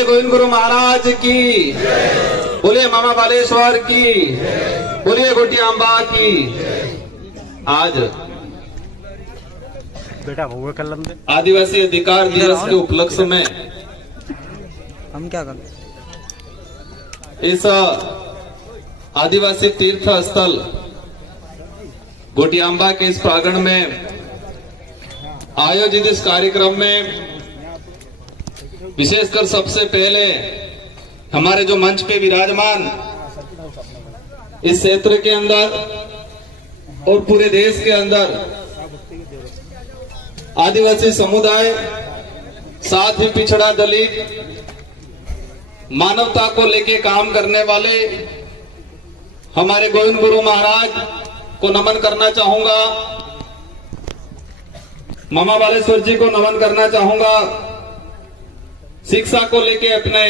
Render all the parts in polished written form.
बोलिए गोविंद गुरु महाराज की, बोलिए मामा बालेश्वर की, बोलिए गोटी अम्बा की। आज बेटा भूखे कलम दे आदिवासी अधिकार दिवस के उपलक्ष्य में हम क्या करें, इस आदिवासी तीर्थ स्थल गोटियांबा के इस प्रांगण में आयोजित इस कार्यक्रम में विशेषकर सबसे पहले हमारे जो मंच पे विराजमान इस क्षेत्र के अंदर और पूरे देश के अंदर आदिवासी समुदाय, साथ ही पिछड़ा दलित, मानवता को लेके काम करने वाले हमारे गोविंद गुरु महाराज को नमन करना चाहूंगा, मामा बालेश्वर जी को नमन करना चाहूंगा। शिक्षा को लेके अपने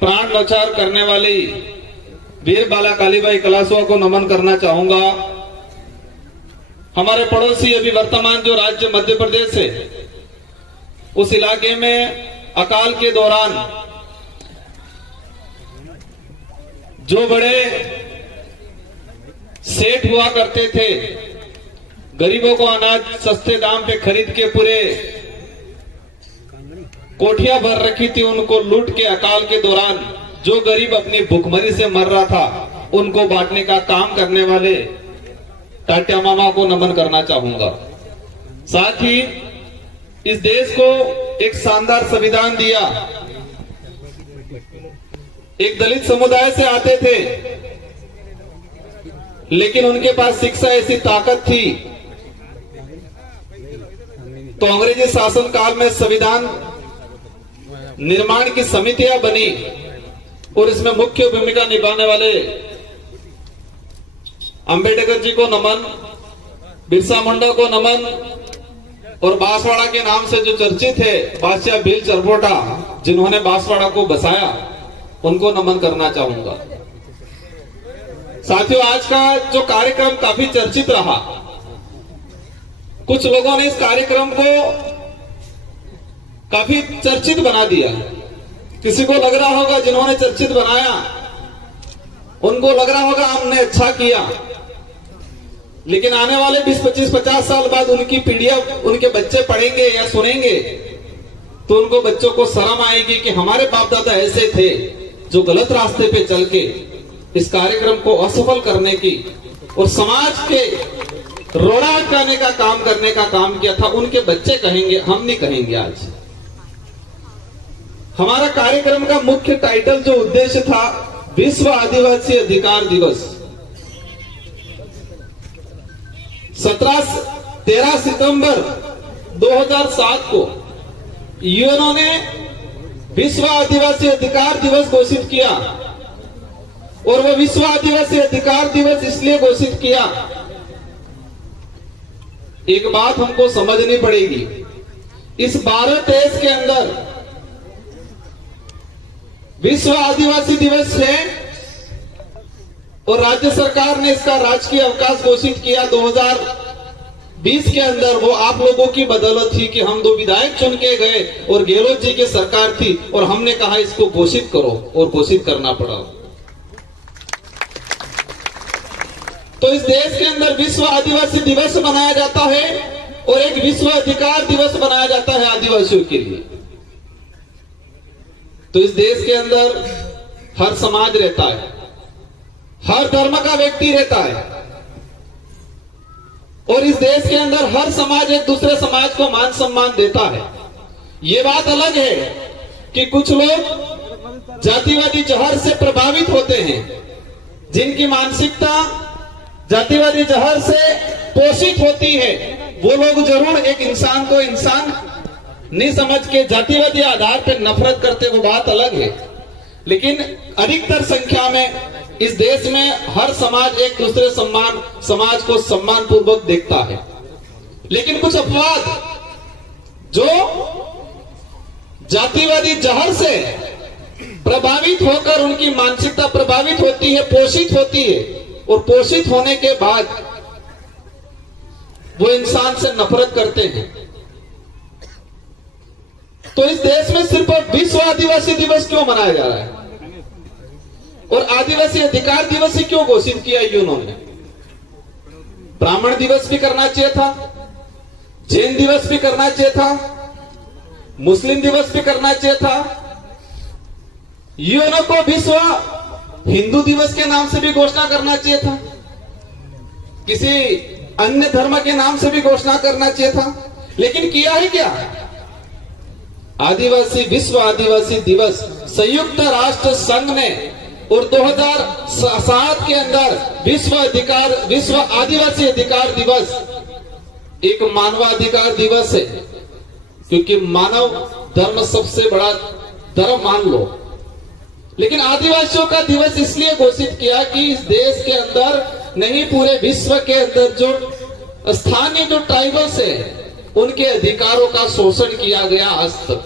प्राण न्यौछावर करने वाली वीर बाला कालीबाई कलासुआ को नमन करना चाहूंगा। हमारे पड़ोसी अभी वर्तमान जो राज्य मध्य प्रदेश है, उस इलाके में अकाल के दौरान जो बड़े सेठ हुआ करते थे, गरीबों को अनाज सस्ते दाम पे खरीद के पूरे कोठियां भर रखी थी, उनको लूट के अकाल के दौरान जो गरीब अपनी भूखमरी से मर रहा था, उनको बांटने का काम करने वाले टाटिया मामा को नमन करना चाहूंगा। साथ ही इस देश को एक शानदार संविधान दिया। एक दलित समुदाय से आते थे, लेकिन उनके पास शिक्षा ऐसी ताकत थी, तो अंग्रेजी शासन काल में संविधान निर्माण की समितियां बनी और इसमें मुख्य भूमिका निभाने वाले अंबेडकर जी को नमन, बिरसा मुंडा को नमन, और बांसवाड़ा के नाम से जो चर्चित है बादशाह भील चरबोटा, जिन्होंने बांसवाड़ा को बसाया, उनको नमन करना चाहूंगा। साथियों, आज का जो कार्यक्रम काफी चर्चित रहा। कुछ लोगों ने इस कार्यक्रम को काफी चर्चित बना दिया। किसी को लग रहा होगा, जिन्होंने चर्चित बनाया उनको लग रहा होगा हमने अच्छा किया, लेकिन आने वाले 20, 25, 50 साल बाद उनकी पीढ़ियां, उनके बच्चे पढ़ेंगे या सुनेंगे तो उनको बच्चों को शर्म आएगी कि हमारे बाप दादा ऐसे थे जो गलत रास्ते पे चल के इस कार्यक्रम को असफल करने की और समाज के रोड़ा हटाने का काम करने का काम किया था। उनके बच्चे कहेंगे, हम नहीं कहेंगे। आज हमारा कार्यक्रम का मुख्य टाइटल जो उद्देश्य था, विश्व आदिवासी अधिकार दिवस। 13 सितंबर 2007 को यूएनओ ने विश्व आदिवासी अधिकार दिवस घोषित किया, और वो विश्व आदिवासी अधिकार दिवस इसलिए घोषित किया, एक बात हमको समझनी पड़ेगी। इस भारत देश के अंदर विश्व आदिवासी दिवस है और राज्य सरकार ने इसका राजकीय अवकाश घोषित किया 2020 के अंदर। वो आप लोगों की बदौलत थी कि हम 2 विधायक चुन के गए और गहलोत जी की सरकार थी और हमने कहा इसको घोषित करो, और घोषित करना पड़ा। तो इस देश के अंदर विश्व आदिवासी दिवस मनाया जाता है और एक विश्व अधिकार दिवस मनाया जाता है आदिवासियों के लिए। तो इस देश के अंदर हर समाज रहता है, हर धर्म का व्यक्ति रहता है, और इस देश के अंदर हर समाज एक दूसरे समाज को मान सम्मान देता है। ये बात अलग है कि कुछ लोग जातिवादी जहर से प्रभावित होते हैं, जिनकी मानसिकता जातिवादी जहर से पोषित होती है। वो लोग जरूर एक इंसान को इंसान नहीं समझ के जातिवादी आधार पर नफरत करते, वो बात अलग है। लेकिन अधिकतर संख्या में इस देश में हर समाज एक दूसरे समाज को सम्मान पूर्वक देखता है। लेकिन कुछ अपवाद जो जातिवादी जहर से प्रभावित होकर उनकी मानसिकता प्रभावित होती है, पोषित होती है, और पोषित होने के बाद वो इंसान से नफरत करते हैं। तो इस देश में सिर्फ विश्व आदिवासी दिवस क्यों मनाया जा रहा है और आदिवासी अधिकार दिवस ही क्यों घोषित किया ये उन्होंने? ब्राह्मण दिवस भी करना चाहिए था, जैन दिवस भी करना चाहिए था, मुस्लिम दिवस भी करना चाहिए था, यूएनओ को विश्व हिंदू दिवस के नाम से भी घोषणा करना चाहिए था, किसी अन्य धर्म के नाम से भी घोषणा करना चाहिए था, लेकिन किया है क्या? आदिवासी विश्व आदिवासी दिवस संयुक्त राष्ट्र संघ ने और 2007 के अंदर विश्व आदिवासी अधिकार दिवस एक मानवाधिकार दिवस है, क्योंकि मानव धर्म सबसे बड़ा धर्म मान लो। लेकिन आदिवासियों का दिवस इसलिए घोषित किया कि इस देश के अंदर नहीं पूरे विश्व के अंदर जो स्थानीय जो ट्राइबल्स है उनके अधिकारों का शोषण किया गया आज तक।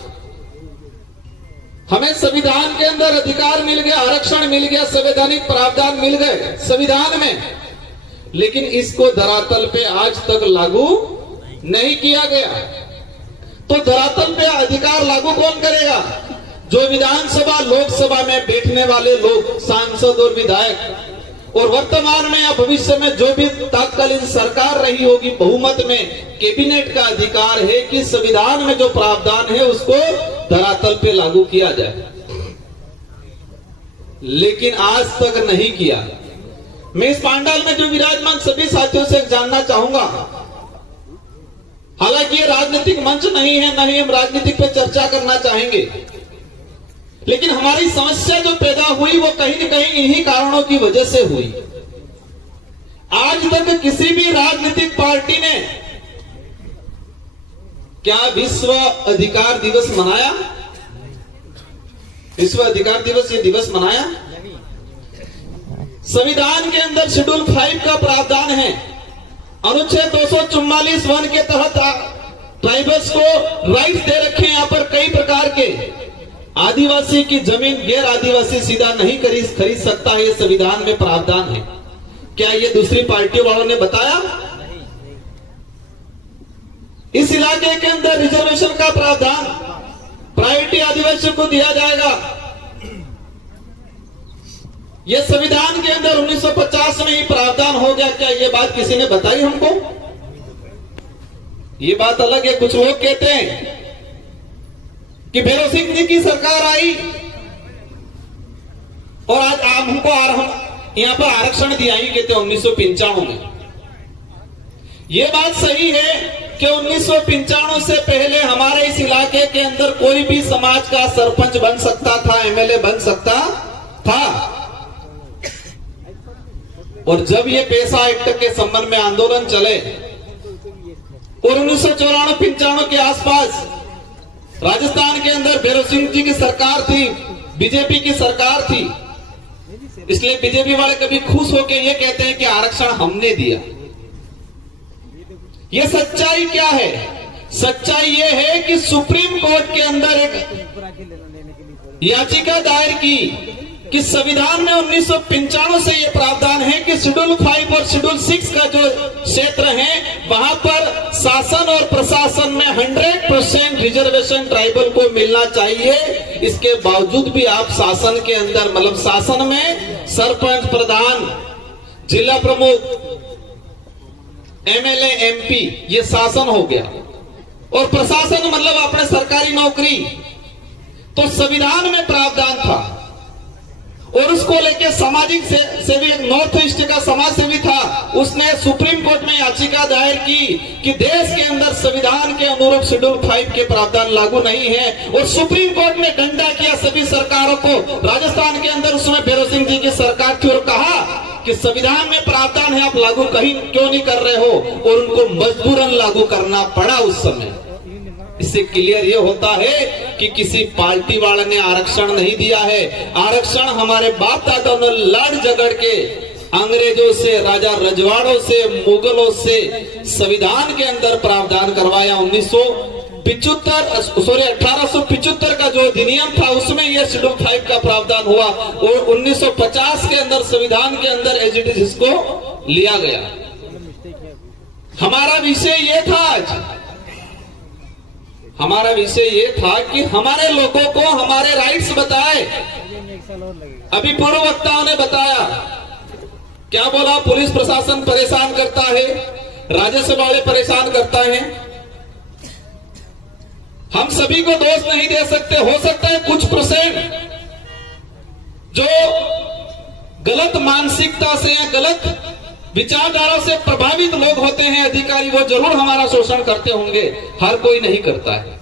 हमें संविधान के अंदर अधिकार मिल गया, आरक्षण मिल गया, संवैधानिक प्रावधान मिल गए संविधान में, लेकिन इसको धरातल पे आज तक लागू नहीं किया गया। तो धरातल पे अधिकार लागू कौन करेगा? जो विधानसभा लोकसभा में बैठने वाले लोग, सांसद और विधायक, और वर्तमान में या भविष्य में जो भी तत्कालीन सरकार रही होगी बहुमत में, कैबिनेट का अधिकार है कि संविधान में जो प्रावधान है उसको धरातल पे लागू किया जाए, लेकिन आज तक नहीं किया। मैं इस पांडाल में जो विराजमान सभी साथियों से जानना चाहूंगा, हालांकि ये राजनीतिक मंच नहीं है, न ही हम राजनीतिक पे चर्चा करना चाहेंगे, लेकिन हमारी समस्या जो पैदा हुई वो कहीं न कहीं इन्हीं कारणों की वजह से हुई। आज तक किसी भी राजनीतिक पार्टी ने क्या विश्व अधिकार दिवस मनाया? विश्व अधिकार दिवस ये दिवस मनाया? संविधान के अंदर शेड्यूल 5 का प्रावधान है, अनुच्छेद 244 वन के तहत ट्राइबल्स को राइट्स दे रखे हैं। यहां पर कई प्रकार के आदिवासी की जमीन गैर आदिवासी सीधा नहीं खरीद सकता है, ये संविधान में प्रावधान है। क्या ये दूसरी पार्टियों वालों ने बताया? इस इलाके के अंदर रिजर्वेशन का प्रावधान, प्रायोरिटी आदिवासियों को दिया जाएगा, यह संविधान के अंदर 1950 में ही प्रावधान हो गया। क्या ये बात किसी ने बताई हमको? ये बात अलग है। कुछ लोग कहते हैं कि भैरव सिंह जी की सरकार आई और आज हमको यहां पर आरक्षण दिया ही, कहते 1995 में। यह बात सही है कि 1995 से पहले हमारे इस इलाके के अंदर कोई भी समाज का सरपंच बन सकता था, एमएलए बन सकता था। और जब ये पैसा एक्ट के संबंध में आंदोलन चले और 1994-95 के आसपास राजस्थान के अंदर भैरव सिंह जी की सरकार थी, बीजेपी की सरकार थी, इसलिए बीजेपी वाले कभी खुश होकर ये कहते हैं कि आरक्षण हमने दिया। ये सच्चाई क्या है? सच्चाई ये है कि सुप्रीम कोर्ट के अंदर एक याचिका दायर की कि संविधान में 1995 से ये प्रावधान है कि शेड्यूल 5 और शेड्यूल 6 का जो क्षेत्र है वहां पर शासन और प्रशासन में 100% रिजर्वेशन ट्राइबल को मिलना चाहिए। इसके बावजूद भी आप शासन के अंदर, मतलब शासन में सरपंच, प्रधान, जिला प्रमुख, एमएलए, एमपी, ये शासन हो गया, और प्रशासन मतलब अपने सरकारी नौकरी। तो संविधान में प्रावधान था और उसको लेके सामाजिक सेवी, नॉर्थ ईस्ट का समाज सेवी था, उसने सुप्रीम कोर्ट में याचिका दायर की कि देश के अंदर संविधान के अनुरूप शेड्यूल 5 के प्रावधान लागू नहीं है। और सुप्रीम कोर्ट ने डंडा किया सभी सरकारों को। राजस्थान के अंदर उसमें भैरव सिंह जी की सरकार थी और कहा कि संविधान में प्रावधान है, आप लागू कहीं क्यों नहीं कर रहे हो, और उनको मजबूरन लागू करना पड़ा उस समय। इससे क्लियर ये होता है कि किसी पार्टी वाले ने आरक्षण नहीं दिया है। आरक्षण हमारे बाप दादाओं ने लड़ झगड़ के अंग्रेजों से, राजा रजवाड़ों से, मुगलों से संविधान के अंदर प्रावधान करवाया। 1875 का जो अधिनियम था उसमें यह शेड्यूल 5 का प्रावधान हुआ और 1950 के अंदर संविधान के अंदर एज इट इज इसको लिया गया। हमारा विषय यह था आज हमारा विषय ये था कि हमारे लोगों को हमारे राइट्स बताए। अभी पूर्व वक्ताओं ने बताया, क्या बोला, पुलिस प्रशासन परेशान करता है, राजस्व वाले परेशान करता है। हम सभी को दोष नहीं दे सकते। हो सकता है कुछ % जो गलत मानसिकता से या गलत विचारधारा से प्रभावित लोग होते हैं अधिकारी, वो जरूर हमारा शोषण करते होंगे, हर कोई नहीं करता है।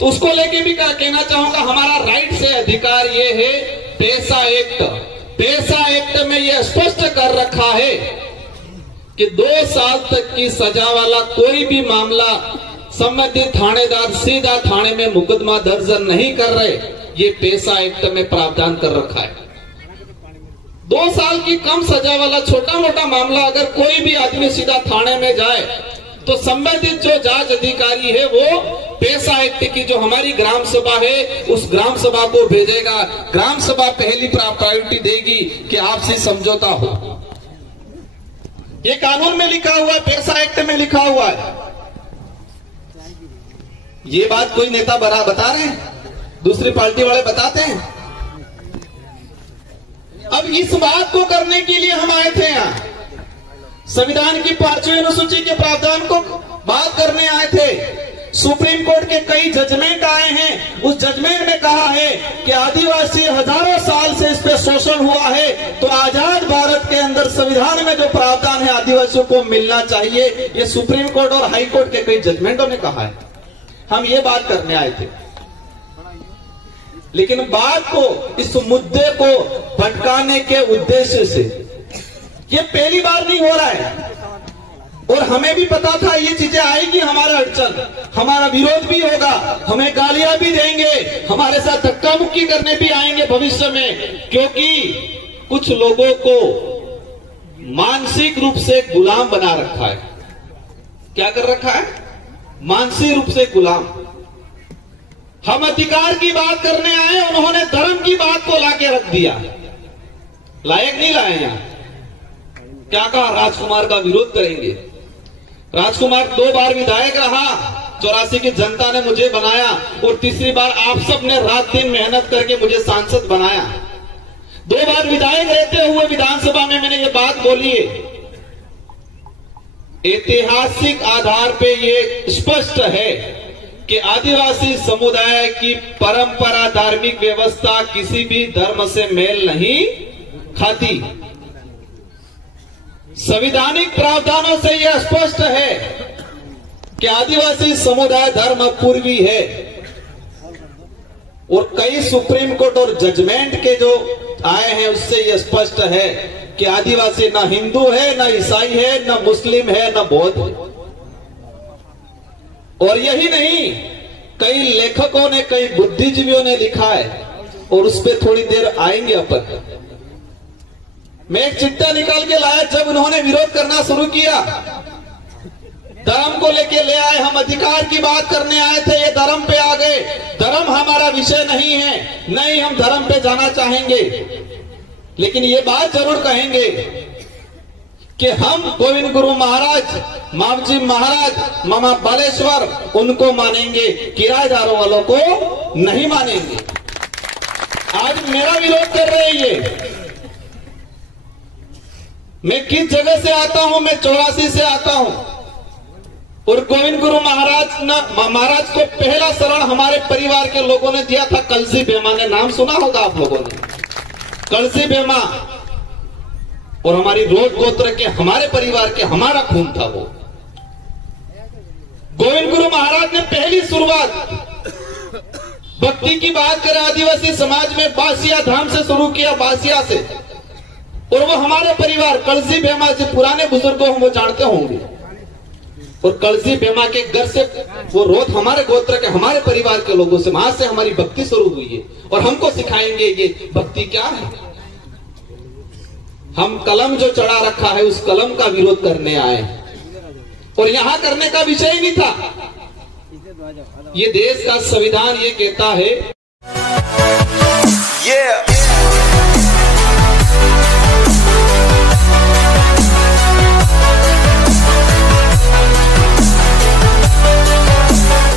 तो उसको लेके भी क्या कहना चाहूंगा, हमारा राइट से अधिकार ये है, पेशा एक्ट। पेशा एक्ट में ये स्पष्ट कर रखा है कि 2 साल तक की सजा वाला कोई भी मामला संबंधित थानेदार सीधा थाने में मुकदमा दर्ज नहीं कर रहे, ये पेशा एक्ट में प्रावधान कर रखा है। 2 साल की कम सजा वाला छोटा मोटा मामला अगर कोई भी आदमी सीधा थाने में जाए तो संबंधित जो जांच अधिकारी है वो पेशा एक्ट की जो हमारी ग्राम सभा है उस ग्राम सभा को भेजेगा। ग्राम सभा पहली प्रायोरिटी देगी कि आपसी समझौता हो। ये कानून में लिखा हुआ है, पेशा एक्ट में लिखा हुआ है। ये बात कोई नेता बता रहे हैं, दूसरी पार्टी वाले बताते हैं। अब इस बात को करने के लिए हम आए थे यहाँ, संविधान की 5वीं अनुसूची के प्रावधान को बात करने आए थे। सुप्रीम कोर्ट के कई जजमेंट आए हैं, उस जजमेंट में कहा है कि आदिवासी हजारों साल से इस पे शोषण हुआ है, तो आजाद भारत के अंदर संविधान में जो प्रावधान है आदिवासियों को मिलना चाहिए। ये सुप्रीम कोर्ट और हाई कोर्ट के कई जजमेंटों ने कहा है। हम ये बात करने आए थे, लेकिन बात को, इस मुद्दे को भटकाने के उद्देश्य से ये पहली बार नहीं हो रहा है। और हमें भी पता था ये चीजें आएगी, हमारा अड़चन, हमारा विरोध भी होगा, हमें गालियां भी देंगे, हमारे साथ धक्का मुक्की करने भी आएंगे भविष्य में, क्योंकि कुछ लोगों को मानसिक रूप से गुलाम बना रखा है। क्या कर रखा है? मानसिक रूप से गुलाम। हम अधिकार की बात करने आए, उन्होंने धर्म की बात को लाके रख दिया। लायक नहीं लाए यहां। क्या कहा? राजकुमार का विरोध करेंगे। राजकुमार 2 बार विधायक रहा, 84 की जनता ने मुझे बनाया, और तीसरी बार आप सब ने रात दिन मेहनत करके मुझे सांसद बनाया। 2 बार विधायक रहते हुए विधानसभा में मैंने ये बात बोली है। ऐतिहासिक आधार पे ये स्पष्ट है कि आदिवासी समुदाय की परंपरा, धार्मिक व्यवस्था किसी भी धर्म से मेल नहीं खाती। संवैधानिक प्रावधानों से यह स्पष्ट है कि आदिवासी समुदाय धर्म पूर्वी है, और कई सुप्रीम कोर्ट और जजमेंट के जो आए हैं उससे यह स्पष्ट है कि आदिवासी ना हिंदू है, ना ईसाई है, ना मुस्लिम है, ना बौद्ध है। और यही नहीं, कई लेखकों ने, कई बुद्धिजीवियों ने लिखा है, और उस पर थोड़ी देर आएंगे अपन। मैं एक चिट्ठा निकाल के लाया, जब उन्होंने विरोध करना शुरू किया, धर्म को लेके ले आए, हम अधिकार की बात करने आए थे, ये धर्म पे आ गए। धर्म हमारा विषय नहीं है, नहीं हम धर्म पे जाना चाहेंगे, लेकिन ये बात जरूर कहेंगे कि हम गोविंद गुरु महाराज, मामजी महाराज, मामा बालेश्वर, उनको मानेंगे, किराएदारों वालों को नहीं मानेंगे। आज मेरा विरोध कर रहे हैं ये। मैं किस जगह से आता हूं? मैं 84 से आता हूं, और गोविंद गुरु महाराज को पहला शरण हमारे परिवार के लोगों ने दिया था। कलसी बेमा ने नाम सुना होगा आप लोगों ने, कलसी बेमा, और हमारी रोड गोत्र के, हमारे परिवार के, हमारा खून था वो। गोविंद गुरु महाराज ने पहली शुरुआत भक्ति की बात करें आदिवासी समाज में बासिया धाम से शुरू किया, बासिया से, और वो हमारे परिवार कलसी बेमा से, पुराने बुजुर्गों हम वो जानते होंगे, और कलसी बेमा के घर से वो रोध हमारे गोत्र के, हमारे परिवार के लोगों से, वहां से हमारी भक्ति शुरू हुई है, और हमको सिखाएंगे ये भक्ति क्या है। हम कलम जो चढ़ा रखा है उस कलम का विरोध करने आए, और यहां करने का विषय ही नहीं था। ये देश का संविधान ये कहता है,